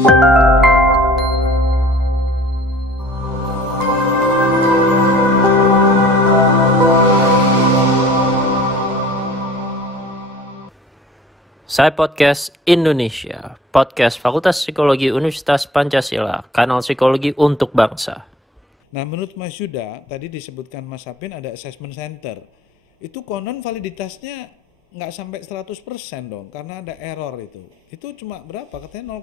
Saya Podcast Indonesia, podcast Fakultas Psikologi Universitas Pancasila, kanal psikologi untuk bangsa. Nah, menurut Mas Yuda, tadi disebutkan Mas Sapin ada assessment center. Itu konon validitasnya nggak sampai 100% dong, karena ada error itu. Itu cuma berapa? Katanya 0,6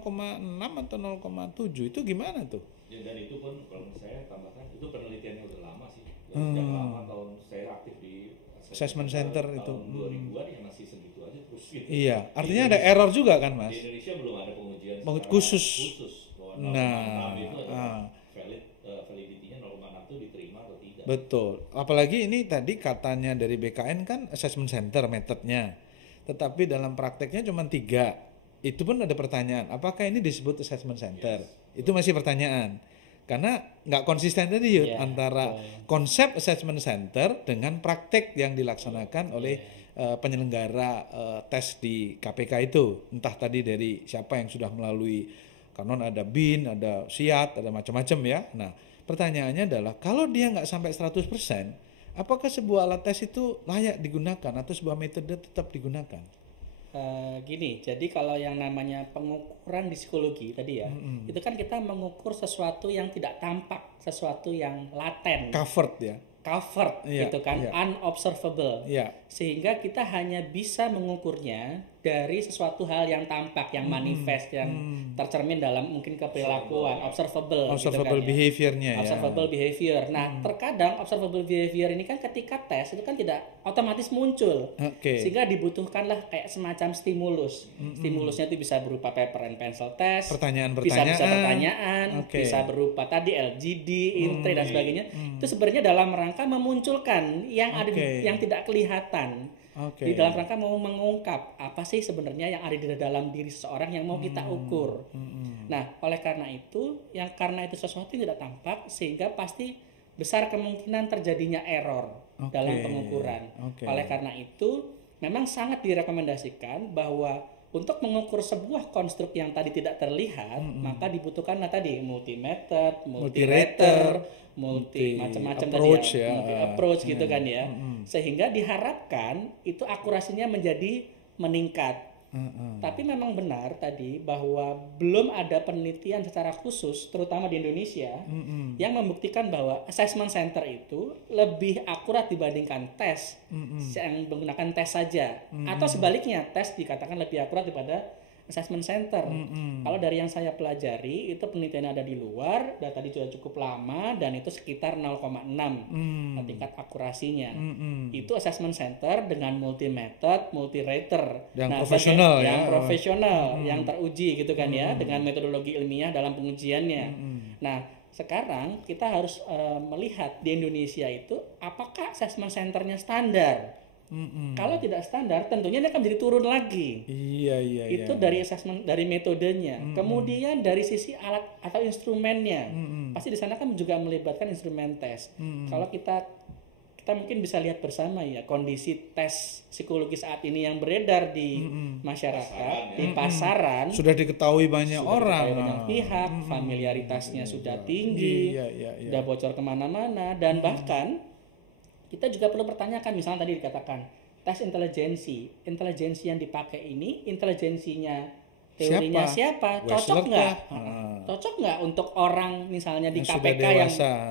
atau 0,7. Itu gimana tuh? Ya, dan itu pun kalau saya tambahkan, itu penelitiannya udah lama sih. Sejak lama tahun saya aktif di Assessment center itu. Tahun 2000-an ya masih segitu aja terus gitu. Iya, artinya ada error juga kan, Mas? Di Indonesia belum ada pengujian Khusus. Bahwa 0,6 itu adalah validity-nya 0,6 itu diterima atau tidak. Betul. Apalagi ini tadi katanya dari BKN kan assessment center metodenya. Tetapi dalam prakteknya cuma 3. Itu pun ada pertanyaan, apakah ini disebut assessment center? Yes. Itu masih pertanyaan. Karena nggak konsisten tadi Yud, antara konsep assessment center dengan praktek yang dilaksanakan oleh penyelenggara tes di KPK itu. Entah tadi dari siapa yang sudah melalui kanon, ada BIN, ada SIAT, ada macam-macam ya. Nah, pertanyaannya adalah kalau dia nggak sampai 100%, apakah sebuah alat tes itu layak digunakan atau sebuah metode tetap digunakan? Gini, jadi kalau yang namanya pengukuran di psikologi tadi ya, itu kan kita mengukur sesuatu yang tidak tampak, sesuatu yang laten, covered gitu kan, unobservable, sehingga kita hanya bisa mengukurnya dari sesuatu hal yang tampak, yang manifest, yang tercermin dalam mungkin keperilakuan, observable gitu kan, behavior-nya observable behavior. Nah, terkadang observable behavior ini kan ketika tes itu kan tidak otomatis muncul, sehingga dibutuhkanlah kayak semacam stimulus. Stimulusnya itu bisa berupa paper and pencil test, bisa pertanyaan, bisa berupa tadi LGD, INTRI dan sebagainya. Itu sebenarnya dalam rangka memunculkan yang ada yang tidak kelihatan. Di dalam rangka mau mengungkap apa sih sebenarnya yang ada di dalam diri seseorang yang mau kita ukur. Nah, oleh karena itu, karena itu sesuatu yang tidak tampak, sehingga pasti besar kemungkinan terjadinya error dalam pengukuran. Oleh karena itu, memang sangat direkomendasikan bahwa untuk mengukur sebuah konstruk yang tadi tidak terlihat, maka dibutuhkanlah tadi multi-method, multi-rater, macam-macam approach tadi ya, multi-approach gitu kan ya. Sehingga diharapkan itu akurasinya menjadi meningkat. Tapi memang benar tadi bahwa belum ada penelitian secara khusus, terutama di Indonesia, yang membuktikan bahwa assessment center itu lebih akurat dibandingkan tes yang menggunakan tes saja, atau sebaliknya tes dikatakan lebih akurat daripada assessment center. Kalau dari yang saya pelajari itu penelitian ada di luar, data juga cukup lama dan itu sekitar 0,6 tingkat akurasinya. Itu assessment center dengan multi method, multi rater, yang profesional yang teruji gitu kan ya, dengan metodologi ilmiah dalam pengujiannya. Nah, sekarang kita harus melihat di Indonesia itu apakah assessment centernya standar. Kalau tidak standar, tentunya dia akan jadi turun lagi. Itu dari assessment, dari metodenya. Kemudian dari sisi alat atau instrumennya, pasti di sana kan juga melibatkan instrumen tes. Kalau kita mungkin bisa lihat bersama ya kondisi tes psikologi saat ini yang beredar di masyarakat, di pasaran, sudah diketahui banyak banyak pihak, familiaritasnya sudah tinggi, sudah bocor kemana-mana, dan bahkan kita juga perlu pertanyakan, misalnya tadi dikatakan tes intelijensi yang dipakai ini intelijensinya teorinya siapa? Cocok nggak? Cocok nggak untuk orang misalnya di KPK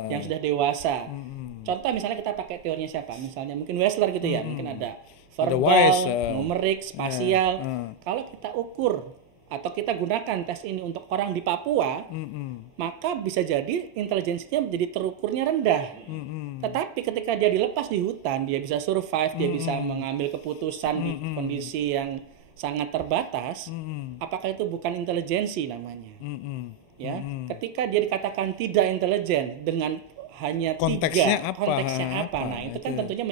yang sudah dewasa? Contoh misalnya kita pakai teorinya siapa? Misalnya mungkin Wessler gitu ya, mungkin ada verbal, numerik, spasial. Kalau kita ukur atau kita gunakan tes ini untuk orang di Papua, maka bisa jadi intelijensinya menjadi terukurnya rendah. Tetapi ketika dia dilepas di hutan, dia bisa survive, dia bisa mengambil keputusan di kondisi yang sangat terbatas. Apakah itu bukan intelijensi namanya? Ketika dia dikatakan tidak intelijen dengan hanya konteksnya apa? Nah, itu kan tentunya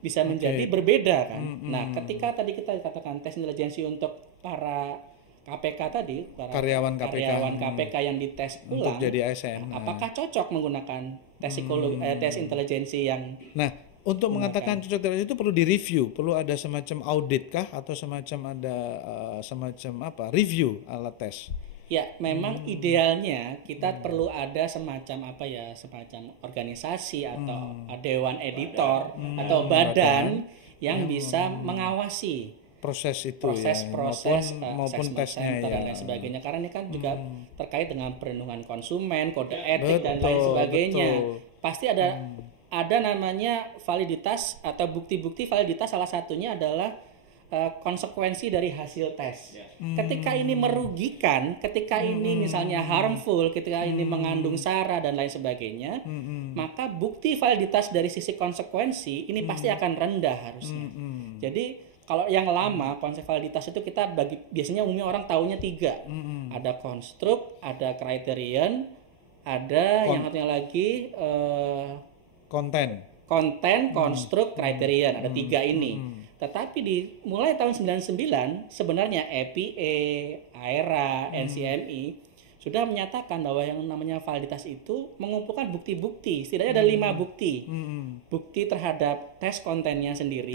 bisa menjadi berbeda kan. Nah, ketika tadi kita katakan tes intelijensi untuk para KPK tadi, para karyawan KPK yang dites ulang, untuk jadi ASN. Apakah cocok menggunakan tes psikologi, tes intelijensi yang? Nah, untuk mengatakan cocok tidak itu perlu direview, perlu ada semacam audit kah atau semacam ada semacam review alat tes? Ya, memang idealnya kita perlu ada semacam semacam organisasi atau dewan editor atau badan yang bisa mengawasi proses itu proses maupun assessment tesnya center dan lain sebagainya, karena ini kan juga terkait dengan perlindungan konsumen, kode etik dan lain sebagainya. Pasti ada namanya validitas atau bukti-bukti validitas, salah satunya adalah konsekuensi dari hasil tes. Ketika ini merugikan, ketika ini misalnya harmful, ketika ini mengandung sara dan lain sebagainya, maka bukti validitas dari sisi konsekuensi ini pasti akan rendah harusnya. Jadi kalau yang lama konsep validitas itu kita biasanya umumnya orang taunya 3. Ada konstruk, ada criterion, ada yang satunya lagi konten, konstruk, criterion. Ada 3 ini. Tetapi mulai tahun 99 sebenarnya EPA, AERA, NCME sudah menyatakan bahwa yang namanya validitas itu mengumpulkan bukti-bukti. Setidaknya ada 5 bukti. Bukti terhadap tes kontennya sendiri.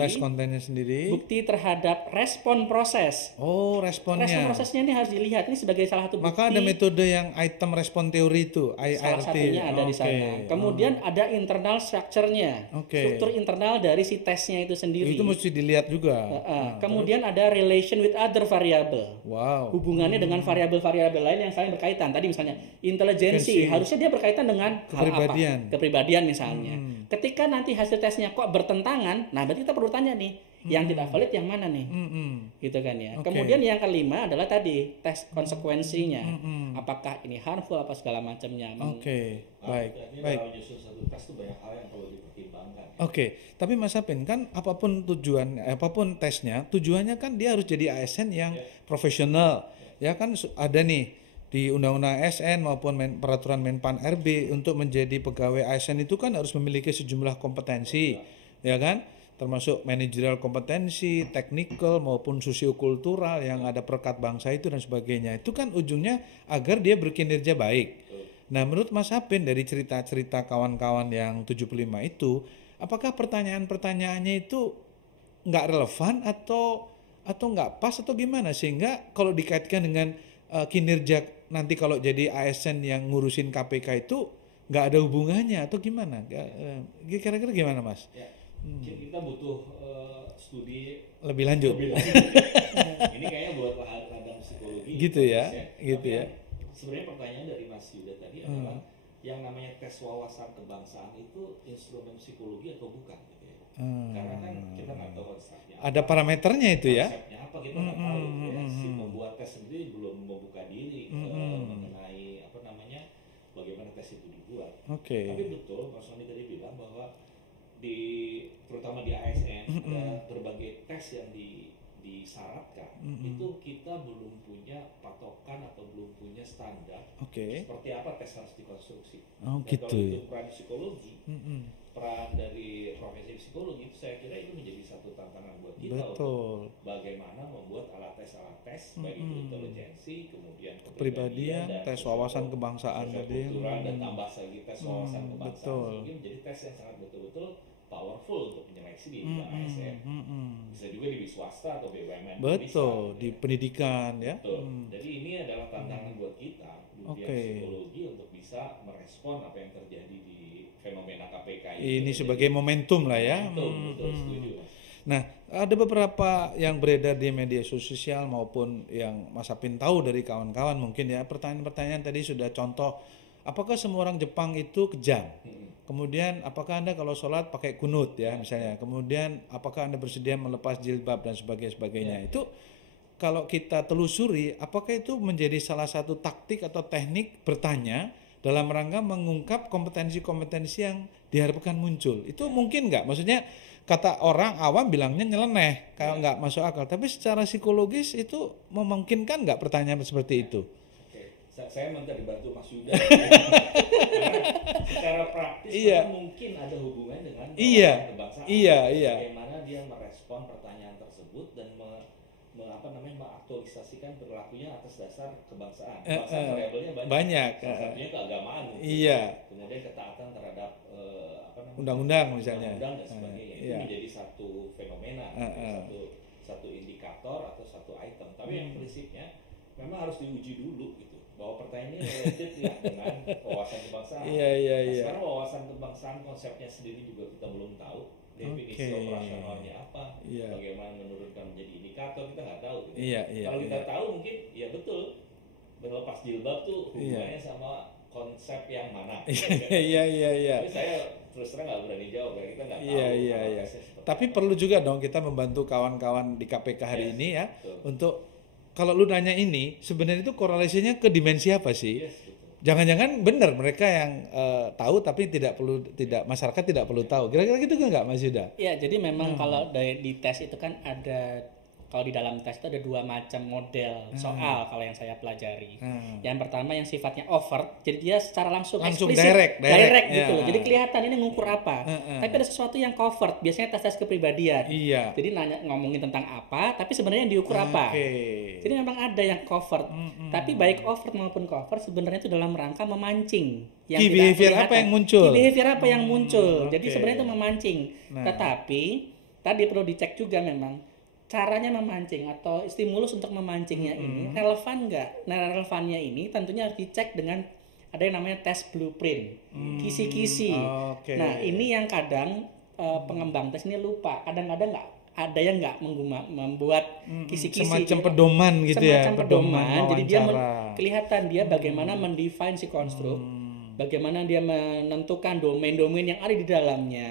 Bukti terhadap respon proses. Responnya. Respon prosesnya ini harus dilihat. Ini sebagai salah satu bukti. Maka ada metode yang item respon teori itu, IRT. Salah satunya ada di sana. Kemudian ada internal structure-nya. Struktur internal dari si tesnya itu sendiri. Itu mesti dilihat juga. Kemudian ada relation with other variable. Hubungannya dengan variabel-variabel lain yang saling berkaitan. Tadi misalnya intelijensi, harusnya dia berkaitan dengan kepribadian. Kepribadian misalnya. Ketika nanti hasil tesnya kok bertentangan, nah berarti kita perlu tanya nih, yang tidak valid yang mana nih? Gitu kan ya. Kemudian yang kelima adalah tadi tes konsekuensinya. Apakah ini harmful apa segala macamnya. Baik. Kalau justru satu tes itu banyak hal yang perlu dipertimbangkan. Tapi Mas Apin kan apapun tesnya, tujuannya kan dia harus jadi ASN yang profesional. Ya kan ada nih di Undang-Undang ASN maupun Peraturan Menpan RB, untuk menjadi pegawai ASN itu kan harus memiliki sejumlah kompetensi, ya kan? Termasuk manajerial kompetensi, teknikal maupun sosiokultural yang ada perekat bangsa itu dan sebagainya. Itu kan ujungnya agar dia berkinerja baik. Nah, menurut Mas Apin dari cerita-cerita kawan-kawan yang 75 itu, apakah pertanyaan-pertanyaannya itu nggak relevan atau nggak pas atau gimana, sehingga kalau dikaitkan dengan kinerja nanti kalau jadi ASN yang ngurusin KPK itu nggak ada hubungannya atau gimana? Kira-kira gimana, Mas? Kita butuh studi lebih lanjut. Ini kayaknya buat ladang psikologi. Gitu ya. Sebenarnya pertanyaan dari Mas Yuda tadi adalah yang namanya tes wawasan kebangsaan itu instrumen psikologi atau bukan? Gitu ya. Karena kan kita nggak tahu konsepnya. Ada parameternya itu ya? Konsepnya apa kita nggak tahu. Si pembuat tes sendiri belum membuka diri mengenai bagaimana tes itu dibuat. Tapi betul Mas Sony tadi bilang bahwa terutama di ASN ada berbagai tes yang disyaratkan. Itu kita belum punya patokan atau belum punya standar seperti apa tes harus dikonstruksi. Gitu. Kalau itu peran psikologi, peran dari profesi psikologi, saya kira itu menjadi satu tantangan buat kita untuk bagaimana membuat alat tes baik itu intelijensi, kemudian kepribadian, tes wawasan kebangsaan tadi, dan tambah lagi tes wawasan kebangsaan, sehingga menjadi tes yang sangat betul-betul powerful untuk menyeleksi di ASN. Bisa juga di swasta atau BUMN. Di pendidikan ya. Jadi ini adalah tantangan buat kita dunia psikologi untuk bisa merespon apa yang terjadi di fenomena KPK ini sebagai momentum lah ya. Betul, setuju. Nah, ada beberapa yang beredar di media sosial maupun yang Mas Apin tahu dari kawan-kawan mungkin ya, pertanyaan-pertanyaan tadi sudah contoh, apakah semua orang Jepang itu kejam? Kemudian apakah Anda kalau sholat pakai kunut ya misalnya. Kemudian apakah Anda bersedia melepas jilbab dan sebagainya. Itu kalau kita telusuri, apakah itu menjadi salah satu taktik atau teknik bertanya dalam rangka mengungkap kompetensi-kompetensi yang diharapkan muncul? Itu mungkin nggak? Maksudnya kata orang awam bilangnya nyeleneh, kayak nggak masuk akal. Tapi secara psikologis itu memungkinkan nggak pertanyaan seperti itu? Saya minta dibantu Mas Yuda. Secara praktis mungkin ada hubungannya dengan kebangsaan. Bagaimana dia merespon pertanyaan tersebut dan mengaktualisasikan perilakunya atas dasar kebangsaan. Kebangsaan variabelnya banyak. Salah satunya keagamaan. Kemudian ketaatan terhadap undang-undang misalnya. Undang-undang dan sebagainya. Itu menjadi satu fenomena, satu indikator atau satu item. Tapi yang prinsipnya memang harus diuji dulu gitu. bahwa pertanyaan ini related ya dengan wawasan kebangsaan. Sekarang wawasan kebangsaan konsepnya sendiri juga kita belum tahu. Definisi operasionalnya apa? Bagaimana menurunkan menjadi indikator kita nggak tahu. Gitu. Kalau kita tahu mungkin ya betul. Berlepas jilbab tuh hubungannya sama konsep yang mana? Tapi saya terus terang nggak berani jawab ya, kita nggak tahu. Tapi perlu juga dong kita membantu kawan-kawan di KPK hari ini ya, untuk kalau lu nanya ini sebenarnya itu korelasinya ke dimensi apa sih? Jangan-jangan benar mereka yang tahu tapi masyarakat tidak perlu tahu. Kira-kira gitu nggak Mas Yuda? Iya, jadi memang kalau di tes itu kan ada, kalau di dalam tes itu ada 2 macam model soal kalau yang saya pelajari. Yang pertama yang sifatnya overt, jadi dia secara langsung eksplisit, direct gitu loh. Jadi kelihatan ini ngukur apa. Tapi ada sesuatu yang covert, biasanya tes kepribadian. Jadi ngomongin tentang apa, tapi sebenarnya yang diukur apa. Jadi memang ada yang covert. Tapi baik overt maupun covert sebenarnya itu dalam rangka memancing. Key behavior apa yang muncul? Jadi sebenarnya itu memancing. Tetapi tadi perlu dicek juga memang caranya memancing atau stimulus untuk memancingnya ini relevan nggak? Nah, relevannya ini tentunya harus dicek dengan ada yang namanya tes blueprint, kisi-kisi. Nah, ini yang kadang pengembang tes ini lupa. Kadang-kadang nggak ada yang nggak membuat kisi-kisi. Semacam pedoman gitu ya. Semacam pedoman. Jadi dia kelihatan dia bagaimana mendefine si konstruk, bagaimana dia menentukan domain-domain yang ada di dalamnya.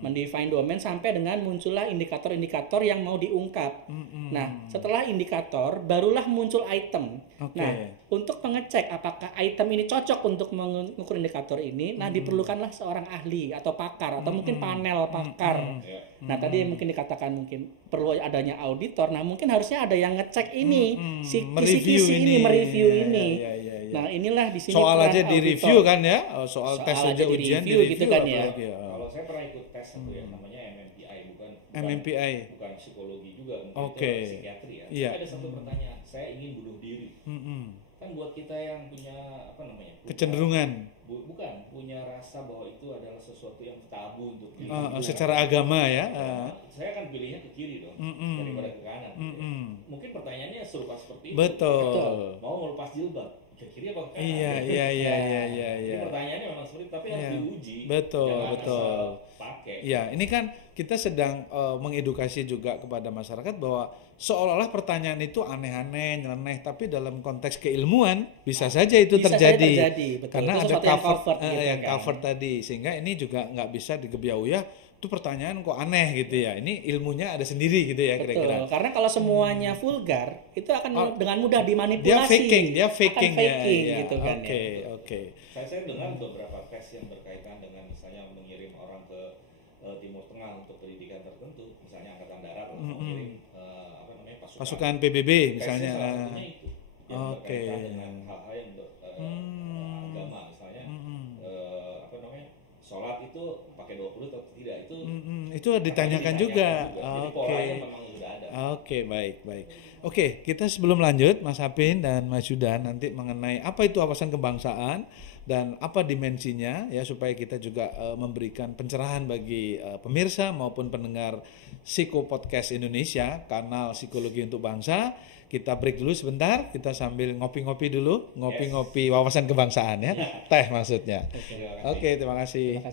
Mendefine domain sampai dengan muncullah indikator-indikator yang mau diungkap. Nah, setelah indikator barulah muncul item. Nah, untuk mengecek apakah item ini cocok untuk mengukur indikator ini, nah diperlukanlah seorang ahli atau pakar atau mungkin panel pakar. Nah, tadi mungkin dikatakan mungkin perlu adanya auditor. Nah, mungkin harusnya ada yang ngecek ini, mereview ini. Nah, inilah di sini soal aja di review kan ya, soal tes aja ujian di review gitu kan ya. Kalau saya pernah ikut tes satu yang namanya MMPI, bukan psikologi juga, mungkin psikiatri ya. Ada satu pertanyaan, saya ingin bunuh diri. Kan buat kita yang punya kecenderungan, punya rasa bahwa itu adalah sesuatu yang tabu untuk secara agama ya. Saya akan pilihnya ke kiri dong daripada ke kanan. Mungkin pertanyaannya serupa seperti itu. Betul. Mau melepas jilbab ke kiri apa ke kanan? Iya. Pertanyaannya memang seperti itu, tapi harus diuji. Betul. Pakai. Ya, ini kan kita sedang mengedukasi juga kepada masyarakat bahwa seolah-olah pertanyaan itu aneh-aneh, nyeleneh, tapi dalam konteks keilmuan bisa saja itu terjadi. Betul. Karena itu ada cover tadi, sehingga ini juga nggak bisa digebiauyah. Itu pertanyaan kok aneh gitu ya. Ini ilmunya ada sendiri gitu ya kira-kira. Betul. Karena kalau semuanya vulgar, itu akan dengan mudah dimanipulasi. Dia faking ya. Gitu kan. Oke. Saya dengar beberapa tes yang berkaitan dengan misalnya mengirim orang ke Timur Tengah untuk pendidikan tertentu, misalnya Angkatan Darat atau mengirim pasukan PBB misalnya. Salah satunya itu yang berkaitan dengan hal-hal yang agama, misalnya sholat itu pakai 20 atau tidak, itu ditanyakan juga. Oke, baik. Oke, kita sebelum lanjut Mas Apin dan Mas Yuda nanti mengenai apa itu wawasan kebangsaan dan apa dimensinya ya, supaya kita juga memberikan pencerahan bagi pemirsa maupun pendengar Psiko Podcast Indonesia, kanal Psikologi untuk Bangsa. Kita break dulu sebentar, kita sambil ngopi-ngopi dulu, ngopi wawasan kebangsaan ya. Teh maksudnya. Oke, terima kasih.